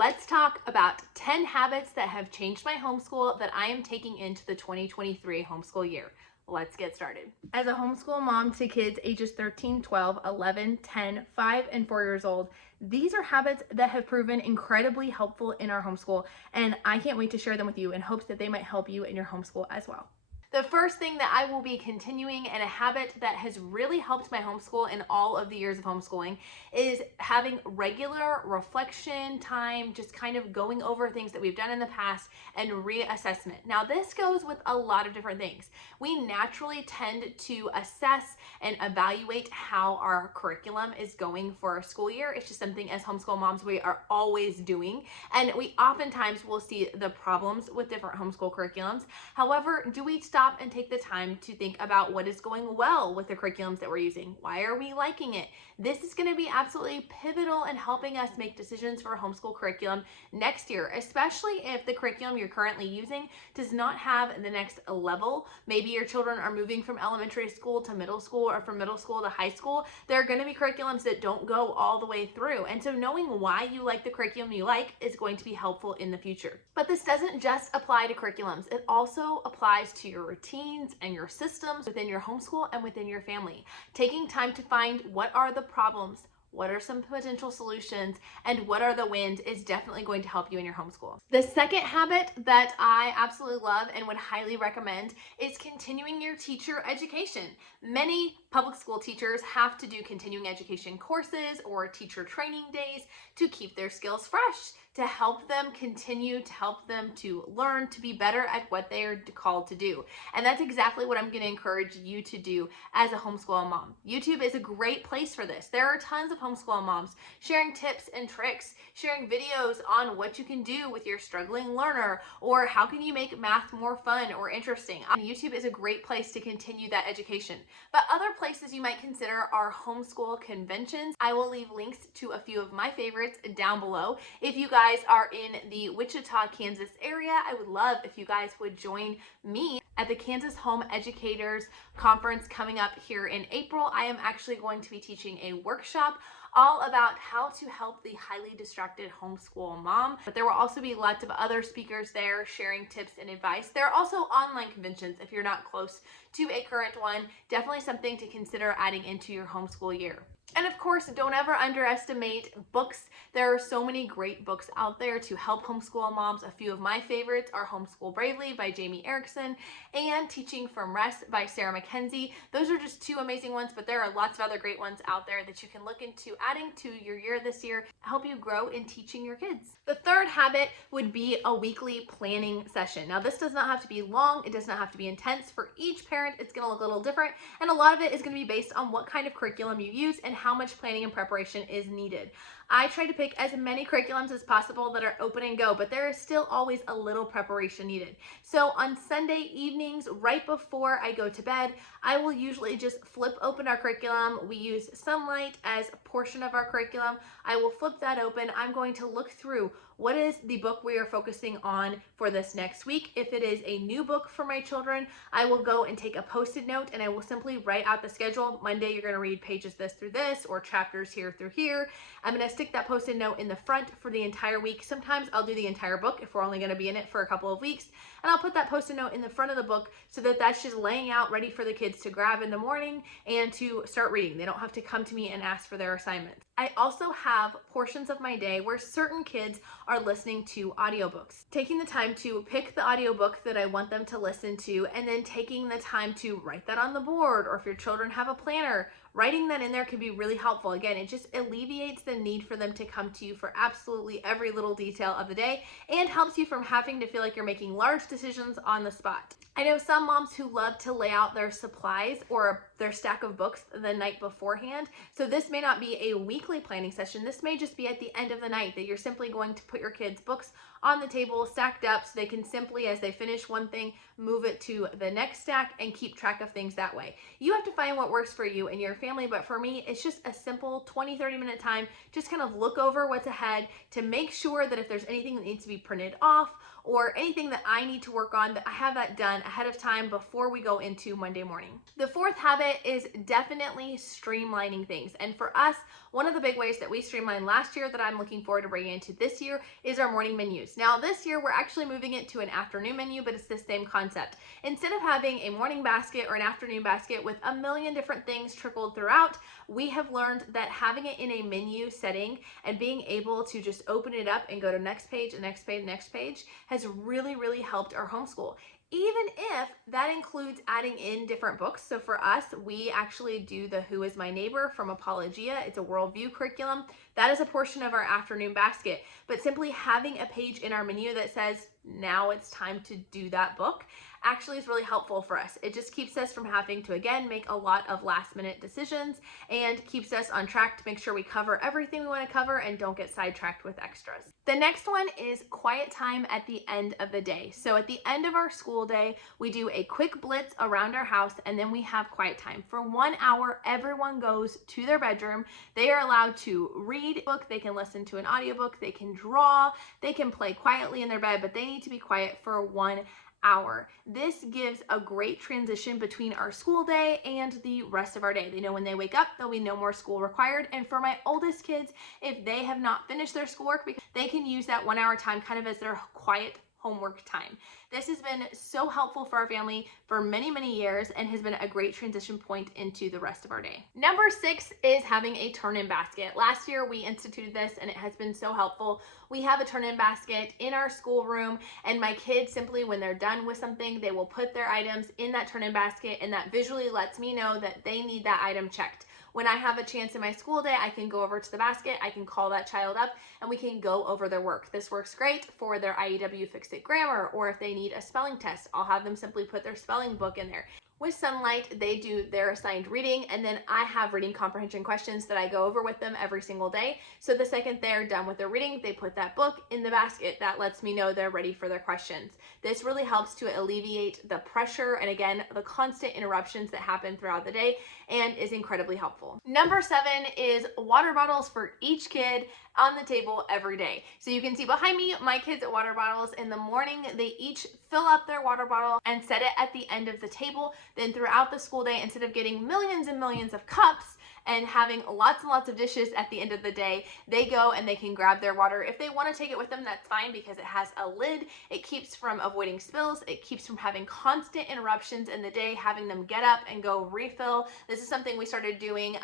let's talk about 10 habits that have changed my homeschool that I am taking into the 2023 homeschool year. Let's get started. As a homeschool mom to kids ages 13, 12, 11, 10, 5, and 4 years old, these are habits that have proven incredibly helpful in our homeschool, and I can't wait to share them with you in hopes that they might help you in your homeschool as well. The first thing that I will be continuing, and a habit that has really helped my homeschool in all of the years of homeschooling, is having regular reflection time, just kind of going over things that we've done in the past and reassessment. Now, this goes with a lot of different things. We naturally tend to assess and evaluate how our curriculum is going for our school year. It's just something as homeschool moms we are always doing, and we oftentimes will see the problems with different homeschool curriculums. However, do we stop and take the time to think about what is going well with the curriculums that we're using? Why are we liking it? This is going to be absolutely pivotal in helping us make decisions for homeschool curriculum next year, especially if the curriculum you're currently using does not have the next level. Maybe your children are moving from elementary school to middle school, or from middle school to high school. There are going to be curriculums that don't go all the way through. And so knowing why you like the curriculum you like is going to be helpful in the future. But this doesn't just apply to curriculums. It also applies to your routines and your systems within your homeschool and within your family. Taking time to find what are the problems, what are some potential solutions, and what are the wins is definitely going to help you in your homeschool. The second habit that I absolutely love and would highly recommend is continuing your teacher education. Many public school teachers have to do continuing education courses or teacher training days to keep their skills fresh, to help them continue, to help them to learn, to be better at what they are called to do. And that's exactly what I'm going to encourage you to do as a homeschool mom. YouTube is a great place for this. There are tons of homeschool moms sharing tips and tricks, sharing videos on what you can do with your struggling learner, or how can you make math more fun or interesting. YouTube is a great place to continue that education. But other places you might consider are homeschool conventions. I will leave links to a few of my favorites down below. If you guys are in the Wichita, Kansas area, I would love if you guys would join me at the Kansas Home Educators Conference coming up here in April. I am actually going to be teaching a workshop all about how to help the highly distracted homeschool mom. But there will also be lots of other speakers there sharing tips and advice. There are also online conventions if you're not close to a current one. Definitely something to consider adding into your homeschool year. And of course, don't ever underestimate books. There are so many great books out there to help homeschool moms. A few of my favorites are Homeschool Bravely by Jamie Erickson and Teaching from Rest by Sarah Mackenzie. Those are just two amazing ones, but there are lots of other great ones out there that you can look into adding to your year this year, help you grow in teaching your kids. The third habit would be a weekly planning session. Now, this does not have to be long. It does not have to be intense. For each parent, it's going to look a little different, and a lot of it is going to be based on what kind of curriculum you use and how much planning and preparation is needed. I try to pick as many curriculums as possible that are open and go, but there is still always a little preparation needed. So on Sunday evenings, right before I go to bed, I will usually just flip open our curriculum. We use Sunlight as a portion of our curriculum. I will flip that open. I'm going to look through what is the book we are focusing on for this next week. If it is a new book for my children, I will go and take a Post-it note and I will simply write out the schedule. Monday, you're going to read pages this through this, or chapters here through here. I'm going to stick that Post-it note in the front for the entire week. Sometimes I'll do the entire book if we're only going to be in it for a couple of weeks. And I'll put that Post-it note in the front of the book so that that's just laying out ready for the kids to grab in the morning and to start reading. They don't have to come to me and ask for their assignments. I also have portions of my day where certain kids are listening to audiobooks. Taking the time to pick the audiobook that I want them to listen to, and then taking the time to write that on the board, or if your children have a planner, writing that in there can be really helpful. Again, it just alleviates the need for them to come to you for absolutely every little detail of the day, and helps you from having to feel like you're making large decisions on the spot. I know some moms who love to lay out their supplies or their stack of books the night beforehand. So this may not be a weekly planning session. This may just be at the end of the night that you're simply going to put your kids' books on the table stacked up so they can simply, as they finish one thing, move it to the next stack and keep track of things that way. You have to find what works for you and your family, but for me, it's just a simple 20-30 minute time. Just kind of look over what's ahead to make sure that if there's anything that needs to be printed off or anything that I need to work on, that I have that done ahead of time before we go into Monday morning. The fourth habit habit is definitely streamlining things. And for us, one of the big ways that we streamlined last year that I'm looking forward to bringing into this year is our morning menus. Now this year we're actually moving it to an afternoon menu, but it's the same concept. Instead of having a morning basket or an afternoon basket with a million different things trickled throughout, we have learned that having it in a menu setting and being able to just open it up and go to next page, next page, next page has really helped our homeschool. Even if that includes adding in different books. So for us, we actually do the Who is My Neighbor from Apologia. It's a worldview curriculum. That is a portion of our afternoon basket. But simply having a page in our menu that says, now it's time to do that book, actually is really helpful for us. It just keeps us from having to, again, make a lot of last minute decisions and keeps us on track to make sure we cover everything we want to cover and don't get sidetracked with extras. The next one is quiet time at the end of the day. So at the end of our school day, we do a quick blitz around our house and then we have quiet time. For 1 hour, everyone goes to their bedroom. They are allowed to read a book, they can listen to an audiobook, they can draw, they can play quietly in their bed, but they need to be quiet for 1 hour. This gives a great transition between our school day and the rest of our day. They know when they wake up, there'll be no more school required. And for my oldest kids, if they have not finished their schoolwork, they can use that 1 hour time kind of as their quiet homework time. This has been so helpful for our family for many years and has been a great transition point into the rest of our day. Number 6 is having a turn-in basket. Last year we instituted this and it has been so helpful. We have a turn-in basket in our schoolroom and my kids simply, when they're done with something, they will put their items in that turn-in basket and that visually lets me know that they need that item checked. When I have a chance in my school day, I can go over to the basket, I can call that child up, and we can go over their work. This works great for their IEW Fix-It Grammar, or if they need a spelling test, I'll have them simply put their spelling book in there. With Sunlight, they do their assigned reading, and then I have reading comprehension questions that I go over with them every single day. So the second they're done with their reading, they put that book in the basket. That lets me know they're ready for their questions. This really helps to alleviate the pressure and, again, the constant interruptions that happen throughout the day and is incredibly helpful. Number 7 is water bottles for each kid on the table every day. So you can see behind me, my kids' water bottles. In the morning, they each fill up their water bottle and set it at the end of the table. Then throughout the school day, instead of getting millions and millions of cups and having lots and lots of dishes at the end of the day, they go and they can grab their water. If they want to take it with them, that's fine because it has a lid. It keeps from avoiding spills. It keeps from having constant interruptions in the day, having them get up and go refill. This is something we started doing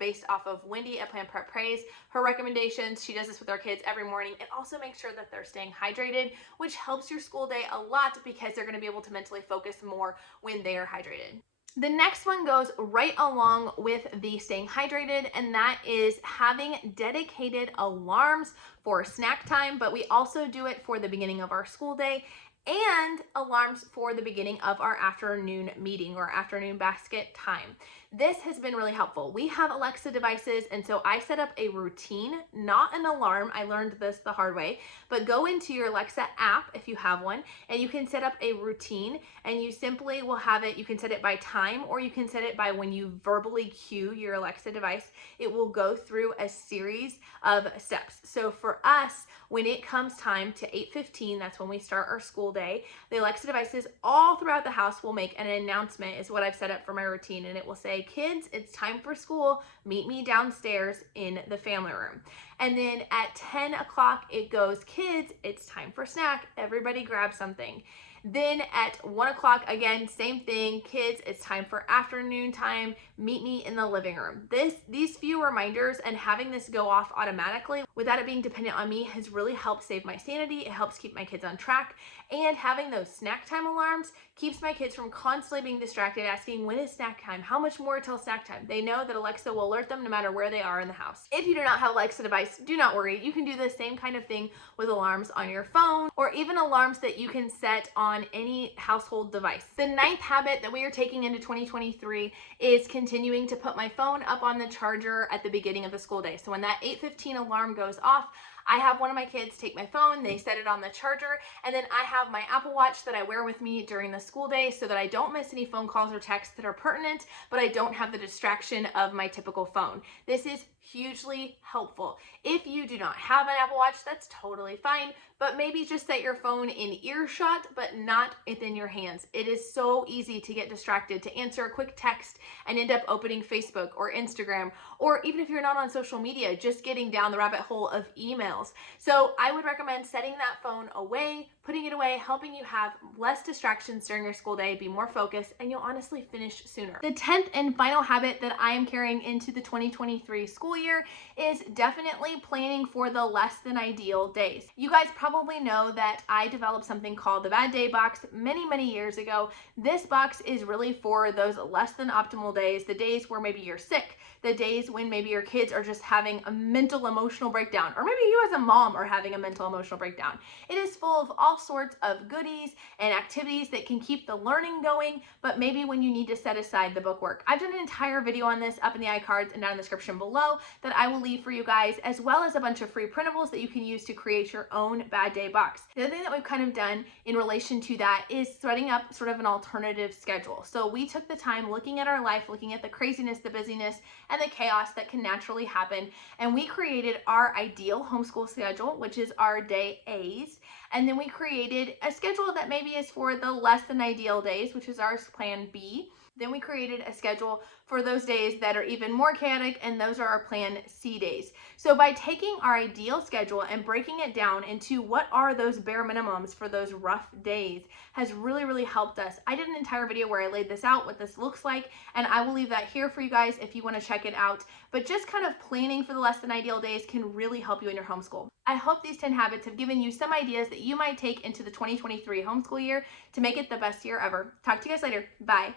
based off of Wendy at Plan Prep Praise. Her recommendations, she does this with our kids every morning. It also makes sure that they're staying hydrated, which helps your school day a lot because they're going to be able to mentally focus more when they are hydrated. The next one goes right along with the staying hydrated, and that is having dedicated alarms for snack time, but we also do it for the beginning of our school day and alarms for the beginning of our afternoon meeting or afternoon basket time. This has been really helpful. We have Alexa devices, and so I set up a routine, not an alarm. I learned this the hard way, but go into your Alexa app if you have one, and you can set up a routine, and you simply will have it, you can set it by time, or you can set it by when you verbally cue your Alexa device. It will go through a series of steps. So for us, when it comes time to 8:15, that's when we start our school day, the Alexa devices all throughout the house will make an announcement, is what I've set up for my routine, and it will say, kids, it's time for school, meet me downstairs in the family room. And then at 10 o'clock, it goes, kids, it's time for snack, everybody grab something. Then at 1 o'clock, again, same thing, kids, it's time for afternoon time, meet me in the living room. These few reminders and having this go off automatically without it being dependent on me has really helped save my sanity. It helps keep my kids on track. And having those snack time alarms keeps my kids from constantly being distracted, asking, when is snack time? How much more till snack time? They know that Alexa will alert them no matter where they are in the house. If you do not have Alexa device, do not worry. You can do the same kind of thing with alarms on your phone or even alarms that you can set on any household device. The 9th habit that we are taking into 2023 is continuing to put my phone up on the charger at the beginning of the school day. So when that 8:15 alarm goes off, I have one of my kids take my phone, they set it on the charger, and then I have my Apple Watch that I wear with me during the school day so that I don't miss any phone calls or texts that are pertinent, but I don't have the distraction of my typical phone. This is hugely helpful. If you do not have an Apple Watch, that's totally fine, but maybe just set your phone in earshot, but not within your hands. It is so easy to get distracted, to answer a quick text and end up opening Facebook or Instagram, or even if you're not on social media, just getting down the rabbit hole of emails. So I would recommend setting that phone away, putting it away, helping you have less distractions during your school day, be more focused, and you'll honestly finish sooner. The 10th and final habit that I am carrying into the 2023 school year is definitely planning for the less than ideal days. You guys probably know that I developed something called the bad day box many years ago. This box is really for those less than optimal days, the days where maybe you're sick, the days when maybe your kids are just having a mental emotional breakdown, or maybe you as a mom are having a mental emotional breakdown. It is full of all sorts of goodies and activities that can keep the learning going, but maybe when you need to set aside the book work. I've done an entire video on this up in the iCards and down in the description below that I will leave for you guys, as well as a bunch of free printables that you can use to create your own bad day box. The other thing that we've kind of done in relation to that is setting up sort of an alternative schedule. So we took the time looking at our life, looking at the craziness, the busyness, and the chaos that can naturally happen, and we created our ideal homeschool schedule, which is our day A's. And then we created a schedule that maybe is for the less than ideal days, which is our plan B. Then we created a schedule for those days that are even more chaotic, and those are our plan C days. So by taking our ideal schedule and breaking it down into what are those bare minimums for those rough days has really helped us. I did an entire video where I laid this out, what this looks like, and I will leave that here for you guys if you want to check it out. But just kind of planning for the less than ideal days can really help you in your homeschool. I hope these 10 habits have given you some ideas that you might take into the 2023 homeschool year to make it the best year ever. Talk to you guys later. Bye.